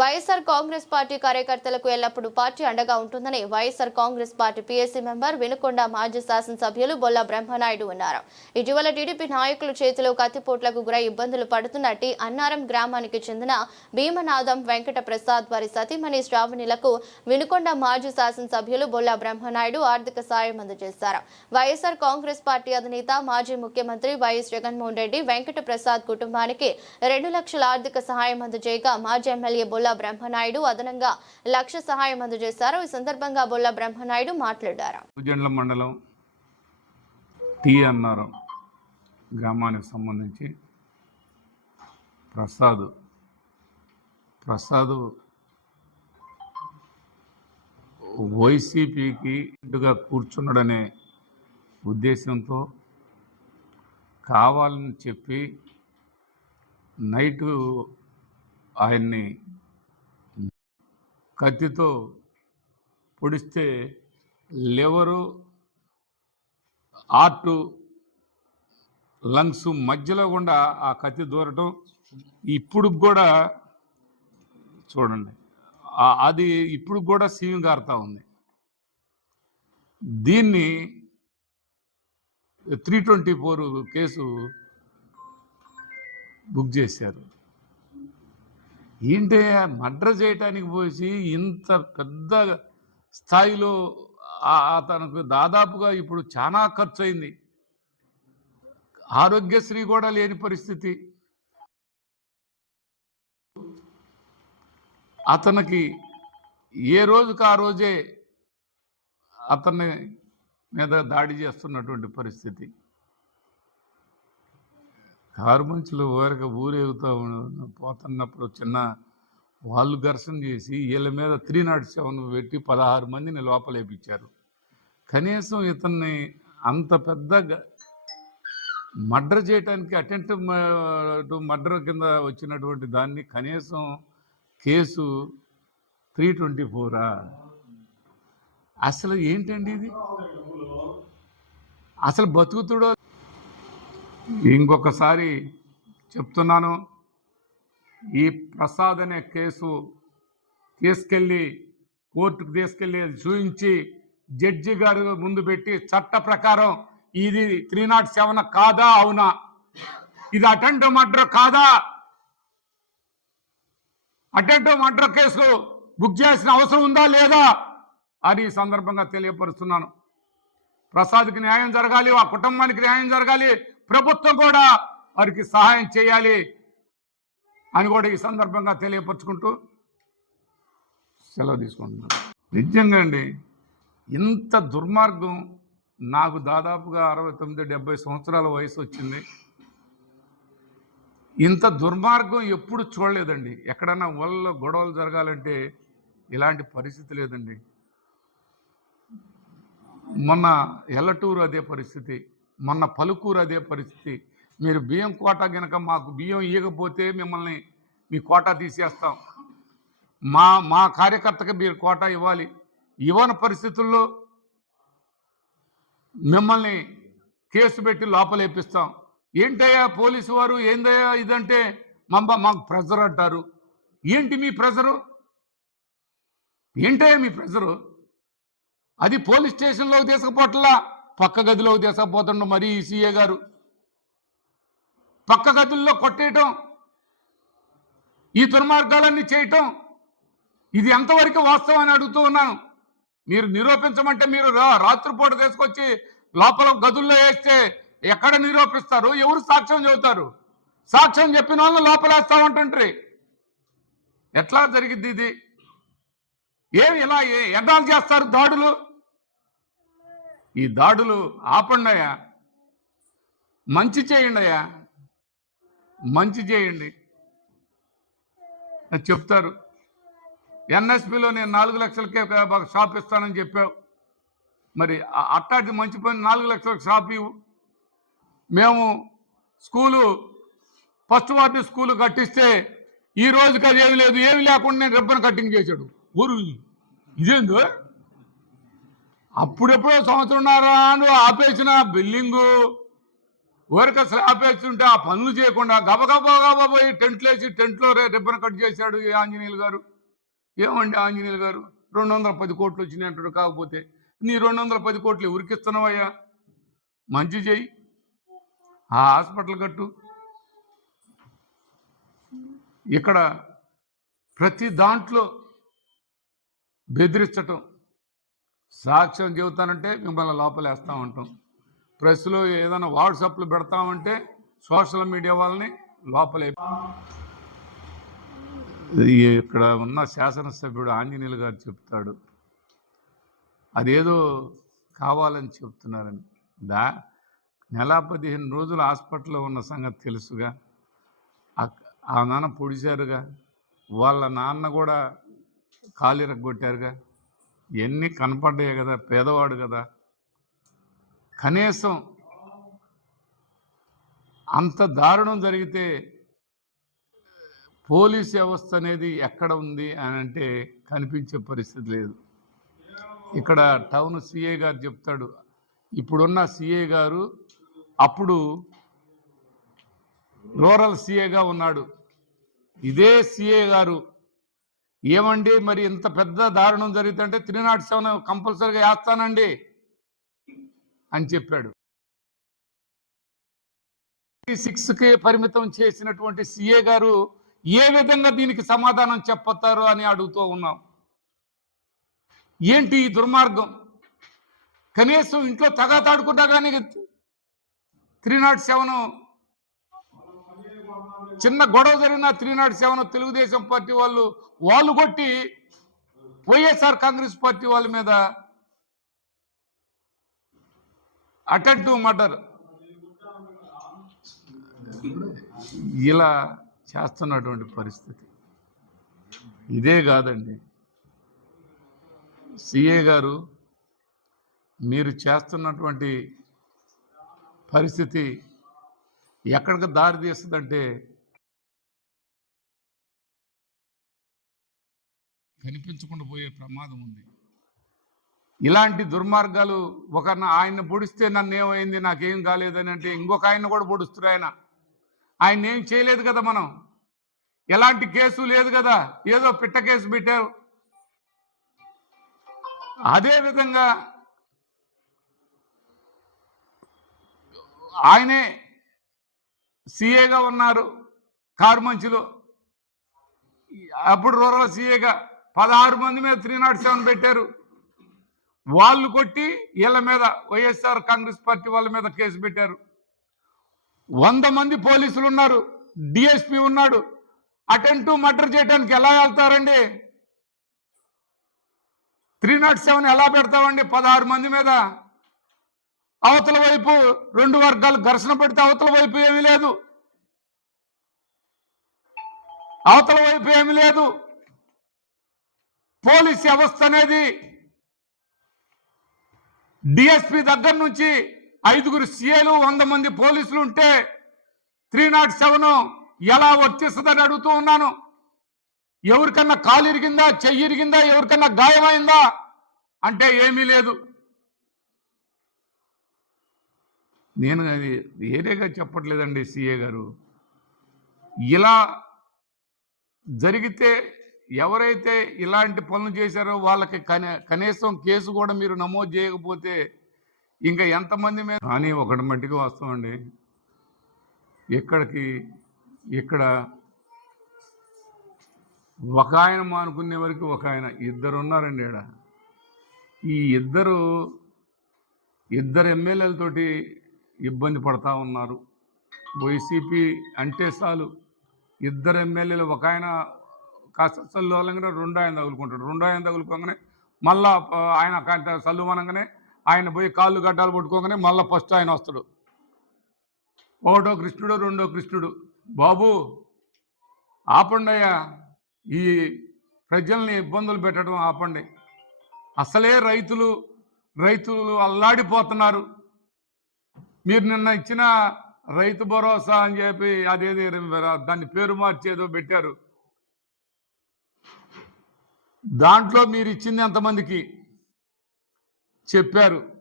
YSR Congress party కార్యకర్తలకు ఎల్లప్పుడూ party అండగా ఉంటుందని YSR Congress Party PSC member Vinukonda మాజీ శాసనసభ్యులు బొల్ల బ్రహ్మనాయుడు అన్నారు. ఇటీవల టీడీపీ నాయకుల చేతిలో కత్తిపోట్లకు గురై ఇబ్బందులు పడుతున్న టి అన్నారం గ్రామానికి చెందిన భీమనాథం వెంకట ప్రసాద్ వారి సతీమణి శ్రావణిలకు వినుకొండ మాజీ శాసనసభ్యులు బొల్ల బ్రహ్మనాయుడు ఆర్థిక సాయం అందజేశారు. వైఎస్ఆర్ కాంగ్రెస్ పార్టీ అధినేత మాజీ ముఖ్యమంత్రి వైఎస్ జగన్మోహన్ రెడ్డి వెంకట ప్రసాద్ కుటుంబానికి రెండు లక్షల ఆర్థిక సహాయం అందజేయగా మాజీ ఎమ్మెల్యే బొల్ల బ్రహ్మనాయుడు అదనంగా లక్ష సహాయం అందజేశారు. ఈ సందర్భంగా బొల్ల బ్రహ్మనాయుడు మాట్లాడారు. ఉజండ్ల మండలం టీ అన్నారు. గ్రామానికి సంబంధించి ప్రసాద్ ప్రసాద్ వైసీపీకి కూర్చున్నాడనే ఉద్దేశంతో కావాలని చెప్పి నైటు ఆయన్ని కత్తితో పొడిస్తే లివరు ఆర్టు లంగ్స్ మధ్యలో గుండా ఆ కత్తి దూరటం ఇప్పుడు కూడా చూడండి. అది ఇప్పుడు కూడా సీమి గారుతా ఉంది. దీన్ని three twenty four case book చేశారు. ఏంటి మర్డర్ చేయటానికి పోసి ఇంత పెద్ద స్థాయిలో అతనికి తనకు దాదాపుగా ఇప్పుడు చాలా ఖర్చు అయింది ఆరోగ్యశ్రీ కూడా లేని పరిస్థితి. అతనికి ఏ రోజుకు ఆ రోజే అతన్ని మీద దాడి చేస్తున్నటువంటి పరిస్థితి. కారు ఊరక ఊరేగుతూ పోతున్నప్పుడు చిన్న వాళ్ళు ఘర్షణ చేసి వీళ్ళ మీద త్రీ నాట్ సెవెన్ పెట్టి పదహారు మందిని లోపలేపించారు కనీసం ఇతన్ని అంత పెద్ద మర్డర్ చేయడానికి అటెంప్ట్ టు మర్డర్ కింద వచ్చినటువంటి దాన్ని కనీసం కేసు త్రీ ట్వంటీ ఫోరా? అసలు ఏంటండి ఇది? అసలు బతుకుతుడో ఇంకొకసారి చెప్తున్నాను ఈ ప్రసాద్ అనే కేసు తీసుకెళ్ళి కోర్టుకు తీసుకెళ్ళి చూపించి జడ్జి గారు ముందు పెట్టి చట్ట ప్రకారం ఇది త్రీ నాట్ సెవెన్ కాదా అవునా? ఇది అటెంట్ మర్డర్ కాదా? అటెంట్ మర్డర్ కేసు బుక్ చేసిన అవసరం ఉందా లేదా? అని ఈ సందర్భంగా తెలియపరుస్తున్నాను. ప్రసాద్కి న్యాయం జరగాలి ఆ కుటుంబానికి న్యాయం జరగాలి ప్రభుత్వం కూడా వారికి సహాయం చేయాలి అని కూడా ఈ సందర్భంగా తెలియపరుచుకుంటూ సెలవు తీసుకుంటున్నాను. నిజంగా అండి ఇంత దుర్మార్గం నాకు దాదాపుగా అరవై తొమ్మిది డెబ్బై సంవత్సరాల వయసు వచ్చింది. ఇంత దుర్మార్గం ఎప్పుడు చూడలేదండి. ఎక్కడన్నా ఊళ్ళో గొడవలు జరగాలంటే ఇలాంటి పరిస్థితి లేదండి. మొన్న ఎల్లటూరు అదే పరిస్థితి. మొన్న పలుకూరు అదే పరిస్థితి. మీరు బియ్యం కోట గనక మాకు బియ్యం ఇవ్వకపోతే మిమ్మల్ని మీ కోటా తీసేస్తాం. మా మా కార్యకర్తకి మీరు కోటా ఇవ్వాలి. ఇవ్వని పరిస్థితుల్లో మిమ్మల్ని కేసు పెట్టి లోపలేపిస్తాం. ఏంటయ్యా పోలీసు వారు? ఏందయ్యా ఇదంటే? మమ్మ మాకు ప్రెజర్ అంటారు. ఏంటి మీ ప్రెజరు? ఏంటయ్యా మీ ప్రెజరు? అది పోలీస్ స్టేషన్లోకి తీసుకుపోవట్లా పక్క గదిలో తీసుకుపోతుండు మరీ ఈసీఏ సీఏ గారు. పక్క గదుల్లో కొట్టేయటం ఈ దుర్మార్గాలన్నీ చేయటం ఇది ఎంతవరకు వాస్తవం అని అడుగుతూ ఉన్నాను. మీరు నిరూపించమంటే మీరు రా- రాత్రిపూట తీసుకొచ్చి లోపల గదుల్లో వేస్తే ఎక్కడ నిరూపిస్తారు? ఎవరు సాక్ష్యం చెబుతారు? సాక్ష్యం చెప్పిన వాళ్ళు లోపలేస్తామంటుండ్రి. ఎట్లా జరిగింది ఇది? ఏమి ఇలా ఏ- ఎన్నాళ్ళు చేస్తారు దాడులు? ఈ దాడులు ఆపండి మంచి చేయండి అయ్యా మంచి చేయండి. చెప్తారు. ఎన్ఎస్పిలో నేను నాలుగు లక్షలకే షాప్ ఇస్తానని చెప్పావు. మరి అట్టాటి మంచి పని నాలుగు లక్షలకు షాప్ ఇవ్వు. మేము స్కూలు ఫస్ట్ వార్డు స్కూలు కట్టిస్తే ఈ రోజుకి అది ఏమి లేదు. ఏమి లేకుండా నేను రిబ్బన్ కటింగ్ చేశాడు. ఊరు ఇదేందో? అప్పుడెప్పుడో సంవత్సరంన్నర అని ఆపేసిన బిల్డింగు. ఊరిక ఆపేస్తుంటే ఆ పనులు చేయకుండా గబగబా గబా పోయి టెంట్లు వేసి టెంట్లో రిబ్బన్ కట్ చేశాడు ఈ ఆంజనేయులు గారు. ఏమండి ఆంజనేయులు గారు? రెండు వందల పది కోట్లు వచ్చినాయి అంటాడు. కాకపోతే నీ రెండు వందల పది కోట్లు ఉరికిస్తున్నావయ్యా మంచి చెయ్యి. ఆ హాస్పిటల్ కట్టు. ఇక్కడ ప్రతి దాంట్లో బెదిరించటం. సాక్ష్యం చెబుతానంటే మిమ్మల్ని లోపలేస్తూ ఉంటాం. ప్రెస్లో ఏదైనా వాట్సాప్లు పెడతామంటే సోషల్ మీడియా వాళ్ళని లోపలే. ఇక్కడ ఉన్న శాసనసభ్యుడు ఆంజనేయులు గారు చెప్తాడు. అదేదో కావాలని చెప్తున్నారని. దా నెల పదిహేను రోజులు హాస్పిటల్లో ఉన్న సంగతి తెలుసుగా. ఆ నాన్న పొడిచారుగా. వాళ్ళ నాన్న కూడా కాలు ఇరగొట్టారుగా. ఎన్ని కనపడ్డాయి కదా పేదవాడు కదా. కనీసం అంత దారుణం జరిగితే పోలీస్ వ్యవస్థ అనేది ఎక్కడ ఉంది అని అంటే కనిపించే పరిస్థితి లేదు. ఇక్కడ టౌన్ సిఏ గారు చెప్తాడు ఇప్పుడున్న సిఏ గారు అప్పుడు రూరల్ సిఏగా ఉన్నాడు. ఇదే సిఏ గారు ఏమండి మరి ఇంత పెద్ద దారుణం జరుగుతుంటే త్రీ నాట్ సెవెన్ కంపల్సరీగా వేస్తానండి అని చెప్పాడు. సిక్స్కి పరిమితం చేసినటువంటి సిఏ గారు ఏ విధంగా దీనికి సమాధానం చెప్పతారు అని అడుగుతూ ఉన్నాం. ఏంటి ఈ దుర్మార్గం? కనీసం ఇంట్లో తగాతాడుకుంటా కానీ త్రీ నాట్ సెవెన్ చిన్న గొడవ జరిగిన three naught seven Telugu Desam party వాళ్ళు వాళ్ళు కొట్టి వైఎస్ఆర్ కాంగ్రెస్ పార్టీ వాళ్ళ మీద అటెంప్ట్ మర్డర్. ఇలా చేస్తున్నటువంటి పరిస్థితి. ఇదే కాదండి. సిఏ గారు మీరు చేస్తున్నటువంటి పరిస్థితి ఎక్కడికి దారి తీస్తుందంటే కనిపించకుండా పోయే ప్రమాదం ఉంది. ఇలాంటి దుర్మార్గాలు ఒక ఆయన పొడిస్తే నన్ను ఏమైంది నాకేం కాలేదని అంటే ఇంకొక ఆయన కూడా పొడుస్తారు ఆయన. ఆయన ఏం చేయలేదు కదా మనం? ఎలాంటి కేసు లేదు కదా? ఏదో పిట్ట కేసు పెట్టారు. అదే విధంగా ఆయనే సీఏగా ఉన్నారు కారుమంచిలో. అప్పుడు రూరల్ సీఏగా పదహారు మంది మీద త్రీ నాట్ సెవెన్ పెట్టారు. వాళ్ళు కొట్టి వీళ్ళ మీద వైఎస్ఆర్ కాంగ్రెస్ పార్టీ వాళ్ళ మీద కేసు పెట్టారు. వంద మంది పోలీసులు ఉన్నారు. డిఎస్పి ఉన్నాడు. అటెంప్ట్ మర్డర్ చేయడానికి ఎలా వెళ్తారండి? త్రీ నాట్ సెవెన్ ఎలా పెడతామండి? పదహారు మంది మీద. అవతల వైపు రెండు వర్గాలు ఘర్షణ పెడితే అవతల వైపు ఏమీ లేదు. అవతల వైపు ఏమీ లేదు. పోలీస్ వ్యవస్థ అనేది డిఎస్పి దగ్గర నుంచి ఐదుగురు సీఏలు వంద మంది పోలీసులు ఉంటే త్రీ నాట్ సెవెన్ ఎలా వర్తిస్తుందని అడుగుతూ ఉన్నాను. ఎవరికన్నా కాలు ఇరిగిందా చెయ్యి ఇరిగిందా ఎవరికన్నా గాయమైందా అంటే ఏమీ లేదు. నేను అది వేరేగా చెప్పట్లేదండి సీఏ గారు. ఇలా జరిగితే ఎవరైతే ఇలాంటి పనులు చేశారో వాళ్ళకి కనీ కనీసం కేసు కూడా మీరు నమోదు చేయకపోతే ఇంకా ఎంతమంది మీద కానీ ఒకటి మట్టికి వస్తామండి ఇక్కడికి ఇక్కడ ఒక ఆయన మానుకునే వరకు ఒక ఆయన ఇద్దరు ఉన్నారండి ఈడ. ఈ ఇద్దరు ఇద్దరు ఎమ్మెల్యేలతోటి ఇబ్బంది పడతా ఉన్నారు. వైసీపీ అంటే చాలు. ఇద్దరు ఎమ్మెల్యేలు ఒక ఆయన కాస్త చల్లు అనగానే రెండు ఆయన తగులుకుంటాడు. రెండు ఆయన తగులుకోగానే మళ్ళా ఆయన కాంత చల్లు అనగానే ఆయన పోయి కాళ్ళు గడ్డాలు పట్టుకోగానే మళ్ళా ఫస్ట్ ఆయన వస్తాడు. ఒకటో కృష్ణుడు రెండో కృష్ణుడు. బాబు ఆపండయ్యా. ఈ ప్రజల్ని ఇబ్బందులు పెట్టడం ఆపండి. అసలే రైతులు రైతులు అల్లాడిపోతున్నారు. మీరు నిన్న ఇచ్చిన రైతు భరోసా అని చెప్పి అదేది దాన్ని పేరు మార్చేదో పెట్టారు. దాంట్లో మీరు ఇచ్చింది ఎంతమందికి? చెప్పారు.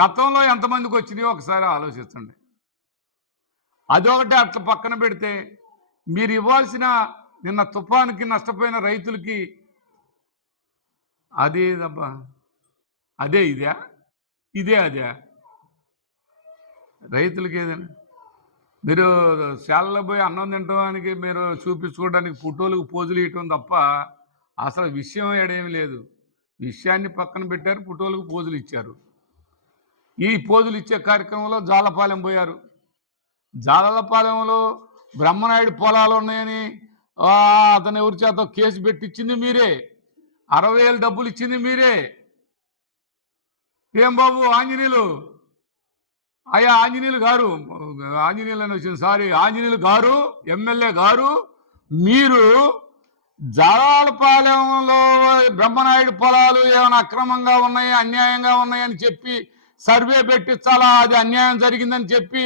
గతంలో ఎంతమందికి వచ్చినాయో ఒకసారి ఆలోచించండి. అదొకటి అట్లా పక్కన పెడితే మీరు ఇవ్వాల్సిన నిన్న తుఫానికి నష్టపోయిన రైతులకి అదేదబ్బా అదే ఇదే? ఇదే అదే? రైతులకి ఏదైనా? మీరు శాలలో పోయి అన్నం తినడానికి మీరు చూపించుకోవడానికి ఫోటోలకు పోజులు ఇవ్వటం తప్ప అసలు విషయం ఏడేమి లేదు. విషయాన్ని పక్కన పెట్టారు ఫోటోలకు పోజులు ఇచ్చారు. ఈ పోజులు ఇచ్చే కార్యక్రమంలో జాలపాలెం పోయారు. జాలపాలెంలో బ్రహ్మనాయుడు పొలాలు ఉన్నాయని అతను ఎవరి చేత కేసు పెట్టించింది మీరే. అరవై వేలు డబ్బులు ఇచ్చింది మీరే. ఏం బాబు ఆంజనేయులు? అయ్యా ఆంజనేయులు గారు ఆంజనేయులు అని వచ్చింది సారీ ఆంజనేయులు గారు ఎమ్మెల్యే గారు మీరు జలాలపాలెంలో బ్రహ్మనాయుడు పొలాలు ఏమైనా అక్రమంగా ఉన్నాయి అన్యాయంగా ఉన్నాయని చెప్పి సర్వే పెట్టించాలా? అది అన్యాయం జరిగిందని చెప్పి